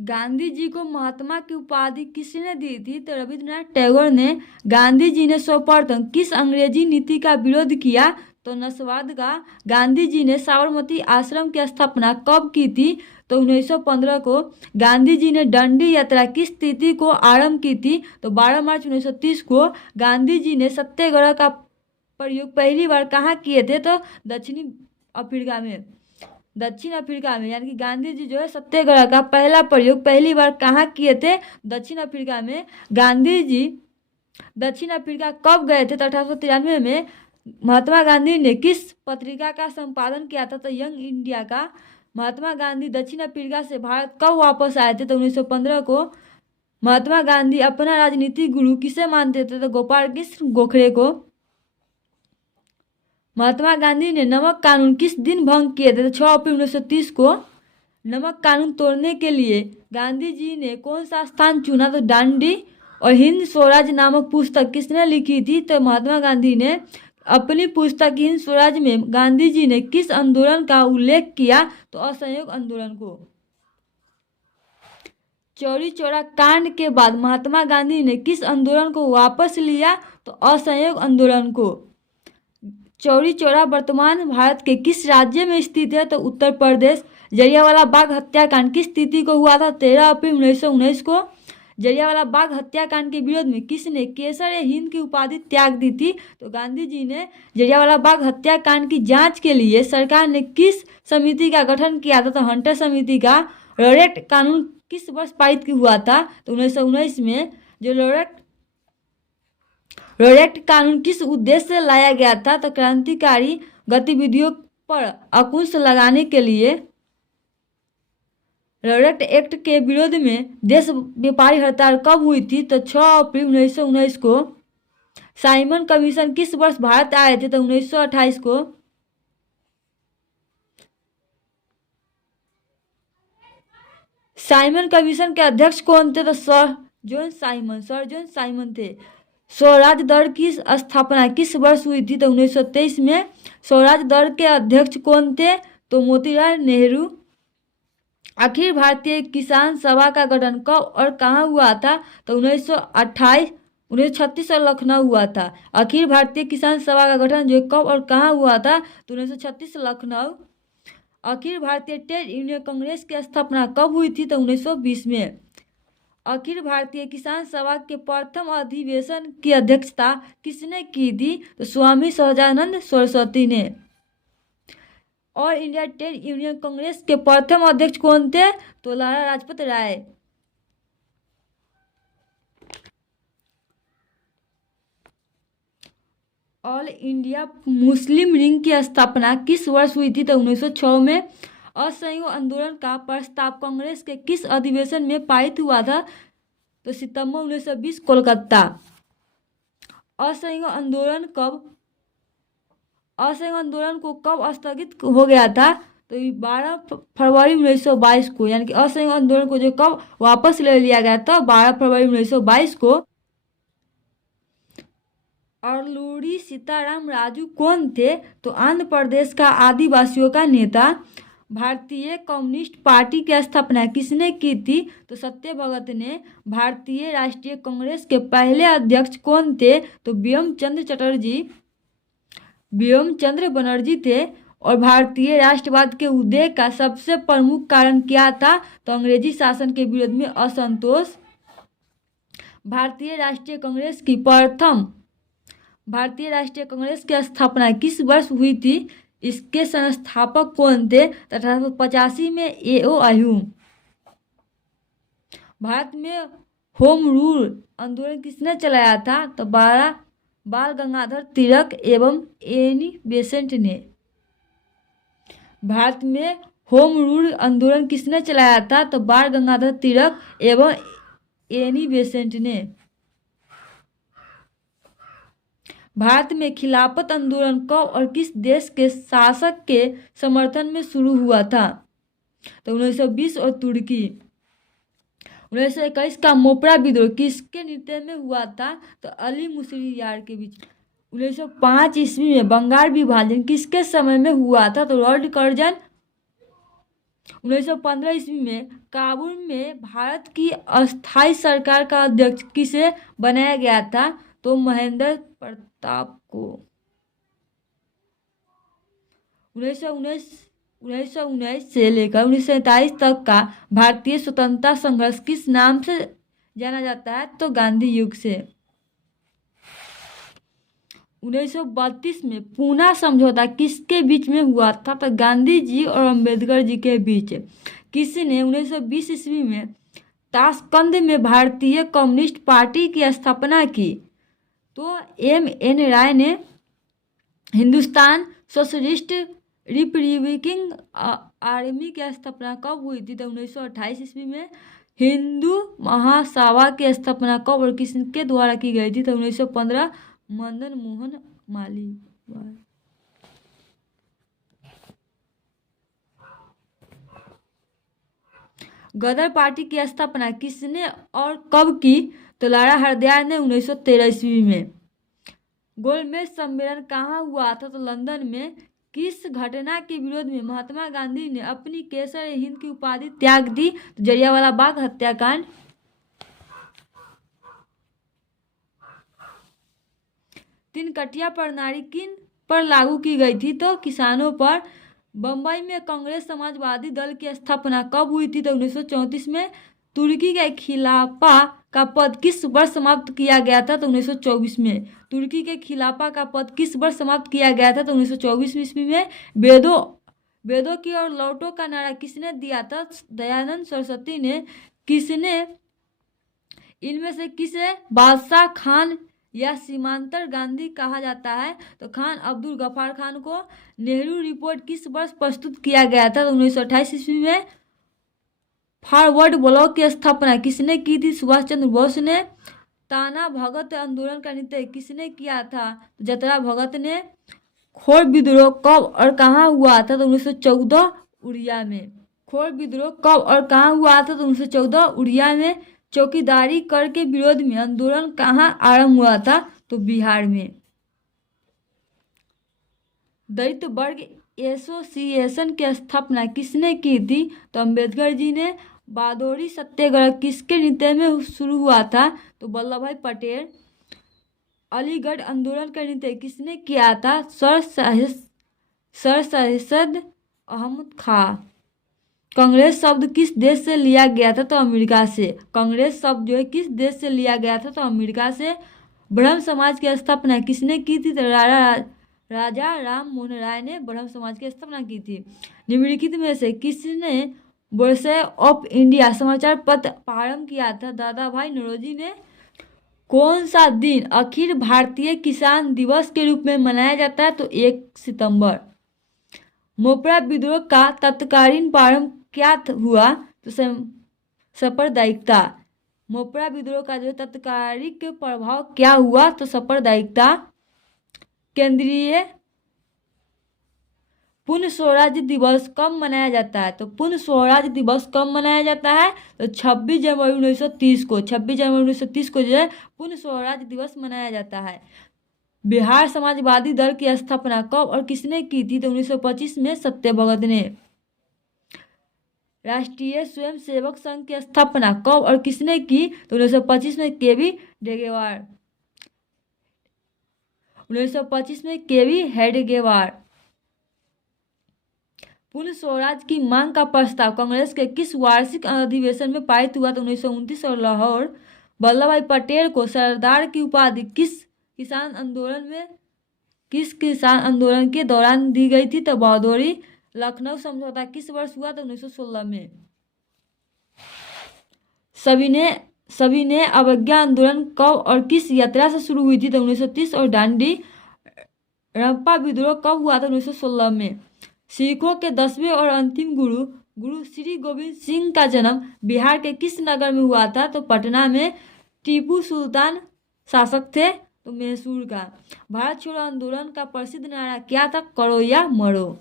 गांधी जी को महात्मा की उपाधि किसने दी थी? तो रविंद्रनाथ टैगोर ने। गांधी जी ने सर्वप्रथम किस अंग्रेजी नीति का विरोध किया? तो नस्वाद का। गांधी जी ने साबरमती आश्रम की स्थापना कब की थी? तो 1915 को। गांधी जी ने डंडी यात्रा किस तिथि को आरंभ की थी? तो 12 मार्च 1930 को। गांधी जी ने सत्याग्रह का प्रयोग पहली बार कहाँ किए थे? तो दक्षिण अफ्रीका में यानी कि गांधी जी जो है सत्याग्रह का पहला प्रयोग पहली बार कहाँ किए थे? दक्षिण अफ्रीका में। गांधी जी दक्षिण अफ्रीका कब गए थे? तो 1893 में। महात्मा गांधी ने किस पत्रिका का संपादन किया था? तो यंग इंडिया का। महात्मा गांधी दक्षिण अफ्रीका से भारत कब वापस आए थे? तो 1915 को। महात्मा गांधी अपना राजनीतिक गुरु किसे मानते थे? तो गोपाल कृष्ण गोखले को। महात्मा गांधी ने नमक कानून किस दिन भंग किए थे? तो 6 अप्रैल 1930 को। नमक कानून तोड़ने के लिए गांधी जी ने कौन सा स्थान चुना? तो डांडी। और हिंद स्वराज नामक पुस्तक किसने लिखी थी? तो महात्मा गांधी ने। अपनी पुस्तक हिंद स्वराज में गांधी जी ने किस आंदोलन का उल्लेख किया? तो असहयोग आंदोलन को। चौरी चौरा कांड के बाद महात्मा गांधी ने किस आंदोलन को वापस लिया? तो असहयोग आंदोलन को। चौरी चौरा वर्तमान भारत के किस राज्य में स्थित है? तो उत्तर प्रदेश। जलियांवाला बाग हत्याकांड किस तिथि को हुआ था? 13 अप्रैल 1919 को। जलियांवाला बाग हत्याकांड के विरोध में किसने केसर ए हिंद की उपाधि त्याग दी थी? तो गांधी जी ने। जलियांवाला बाग हत्याकांड की जांच के लिए सरकार ने किस समिति का गठन किया था? तो हंटर समिति का। रॉलेट कानून किस वर्ष पारित हुआ था? तो 1919 में। जो रॉलेट कानून किस उद्देश्य से लाया गया था? तो क्रांतिकारी गतिविधियों पर अंकुश लगाने के लिए। रॉलेट एक्ट के विरोध में देश व्यापारी हड़ताल कब हुई थी? तो 6 अप्रैल 1919 को। साइमन कमीशन किस वर्ष भारत आए थे? तो 1928 को। साइमन कमीशन के अध्यक्ष कौन थे? तो सर जॉन साइमन थे। स्वराज दल की स्थापना किस वर्ष हुई थी? तो 1923 में। स्वराज दल के अध्यक्ष कौन थे? तो मोतीलाल नेहरू। अखिल भारतीय किसान सभा का गठन कब और कहाँ हुआ था? तो 1936 और लखनऊ हुआ था। अखिल भारतीय किसान सभा का गठन जो कब और कहाँ हुआ था? तो 1936 लखनऊ। अखिल भारतीय ट्रेड यूनियन कांग्रेस की स्थापना कब हुई थी? तो 1920 में। अखिल भारतीय किसान सभा के प्रथम अधिवेशन की अध्यक्षता किसने की थी? तो स्वामी सहजानंद सरस्वती ने। और इंडिया ट्रेड यूनियन कांग्रेस के प्रथम अध्यक्ष कौन थे? तो Lala Lajpat Rai. All India Muslim league की स्थापना किस वर्ष हुई थी? तो 1906 में। असहयोग आंदोलन का प्रस्ताव कांग्रेस के किस अधिवेशन में पारित हुआ था? तो सितंबर 1920 कोलकाता। असहयोग आंदोलन को कब स्थगित हो गया था? तो 12 फरवरी 1922 को। यानी कि असहयोग आंदोलन को जो कब वापस ले लिया गया था? 12 फरवरी 1922 को। अल्लूरी सीताराम राजू कौन थे? तो आंध्र प्रदेश का आदिवासियों का नेता। भारतीय कम्युनिस्ट पार्टी की स्थापना किसने की थी? तो सत्य भगत ने। भारतीय राष्ट्रीय कांग्रेस के पहले अध्यक्ष कौन थे? तो बियम चंद्र बनर्जी थे। और भारतीय राष्ट्रवाद के उदय का सबसे प्रमुख कारण क्या था? तो अंग्रेजी शासन के विरोध में असंतोष। भारतीय राष्ट्रीय कांग्रेस की स्थापना किस वर्ष हुई थी? इसके संस्थापक कौन थे? 1885 में A.O. अह्यूम। भारत में होम रूल आंदोलन किसने चलाया था? तो बाल गंगाधर तिलक एवं एनी बेसेंट ने। भारत में होम रूल आंदोलन किसने चलाया था? तो बाल गंगाधर तिलक एवं एनी बेसेंट ने। भारत में खिलाफत आंदोलन कब और किस देश के शासक के समर्थन में शुरू हुआ था? तो 1920 और तुर्की। 1921 का मोपरा विद्रोह किसके नेतृत्व में हुआ था? तो अली मुसरी यार के बीच। 1905 ईस्वी में बंगाल विभाजन किसके समय में हुआ था? तो लॉर्ड कर्जन 1915 ईस्वी में काबुल में भारत की अस्थाई सरकार का अध्यक्ष किसे बनाया गया था? तो महेंद्र प्रताप को। 1919 से लेकर 1947 तक का भारतीय स्वतंत्रता संघर्ष किस नाम से जाना जाता है? तो गांधी युग से। 1932 में पूना समझौता किसके बीच में हुआ था? तो गांधी जी और अंबेडकर जी के बीच। किसने 1920 ईस्वी में ताशकंद में भारतीय कम्युनिस्ट पार्टी की स्थापना की? तो M.N. राय ने। हिंदुस्तान सोशलिस्ट रिपब्लिकन आर्मी की स्थापना कब हुई थी? तो 1928 ईस्वी में। हिंदू महासभा की स्थापना कब और किसके द्वारा की गई थी? तो 1915 मदन मोहन मालवीय। गदर पार्टी की स्थापना किसने और कब की? तो लाला हरदयाल ने 1913 ईस्वी में। गोलमेज सम्मेलन कहाँ हुआ था? तो लंदन में। किस घटना के विरोध में महात्मा गांधी ने अपनी केसर हिंद की उपाधि त्याग दी? तो जलियांवाला बाग हत्याकांड। तीन कटिया प्रणाली किन पर लागू की गई थी? तो किसानों पर। बंबई में कांग्रेस समाजवादी दल की स्थापना कब हुई थी? तो 1934 में। तुर्की के खिलाफा का पद किस वर्ष समाप्त किया गया था? तो 1924 में। तुर्की के खिलाफा का पद किस वर्ष समाप्त किया गया था? तो 1924 ईस्वी में। वेदों की ओर लौटो का नारा किसने दिया था? दयानंद सरस्वती ने। किसने इनमें से किसे बादशाह खान या सीमांतर गांधी कहा जाता है? तो खान अब्दुल गफ्फार खान को। नेहरू रिपोर्ट किस वर्ष प्रस्तुत किया गया था? तो 1928 ईस्वी में। फॉरवर्ड ब्लॉक की स्थापना किसने की थी? सुभाष चंद्र बोस ने। ताना भगत आंदोलन का नेतृत्व किसने किया था? तो जतरा भगत ने। खोर विद्रोह कब और कहाँ हुआ था? तो 1914 उड़िया में। खोर विद्रोह कब और कहाँ हुआ था? तो 1914 उड़िया में। चौकीदारी कर के विरोध में आंदोलन कहाँ आरंभ हुआ था? तो बिहार में। दलित वर्ग एसोसिएशन की स्थापना किसने की थी? तो अंबेडकर जी ने। बारदौरी सत्याग्रह किसके नेतृत्व में शुरू हुआ था? तो वल्लभ भाई पटेल। अलीगढ़ आंदोलन का नेतृत्व किसने किया था? सर सैयद अहमद खां। कांग्रेस शब्द किस देश से लिया गया था? तो अमेरिका से। कांग्रेस शब्द जो है किस देश से लिया गया था? तो अमेरिका से। ब्रह्म समाज की स्थापना किसने की थी? तो राजा राम मोहन राय ने ब्रह्म समाज की स्थापना की थी। निम्नलिखित में से किसने वॉइस ऑफ इंडिया समाचार पत्र प्रारंभ किया था? दादा भाई नौरोजी ने। कौन सा दिन अखिल भारतीय किसान दिवस के रूप में मनाया जाता है? तो 1 सितंबर। मोपरा विद्रोह का तत्कालीन प्रारंभ क्या हुआ? तो सांप्रदायिकता। मोपरा विद्रोह का जो तत्कालिक प्रभाव क्या हुआ? तो सांप्रदायिकता। केंद्रीय पूर्ण स्वराज्य दिवस कब मनाया जाता है? तो पूर्ण स्वराज्य दिवस कब मनाया जाता है? तो 26 जनवरी 1930 को। 26 जनवरी 1930 को जो है पूर्ण स्वराज्य दिवस मनाया जाता है। बिहार समाजवादी दल की स्थापना कब और किसने की थी? तो 1925 में सत्य भगत ने। राष्ट्रीय स्वयंसेवक संघ की स्थापना कब और किसने की? तो 1925 में केवी हेडगेवार। 1925 में केवी हेडगेवार। पूर्ण स्वराज की मांग का प्रस्ताव कांग्रेस के किस वार्षिक अधिवेशन में पारित हुआ? तो 1929 और लाहौर। वल्लभ भाई पटेल को सरदार की उपाधि किस किसान आंदोलन के दौरान दी गई थी? तो बारदौरी। लखनऊ समझौता किस वर्ष हुआ? तो 1916 में। सविनय अवज्ञा आंदोलन कब और किस यात्रा से शुरू हुई थी? तो 1930 और दांडी। रंपा विद्रोह कब हुआ था? 1916 में। सिखों के 10वें और अंतिम गुरु श्री गोविंद सिंह का जन्म बिहार के किस नगर में हुआ था? तो पटना में। टीपू सुल्तान शासक थे? तो मैसूर का। भारत छोड़ो आंदोलन का प्रसिद्ध नारा क्या था? करो या मरो।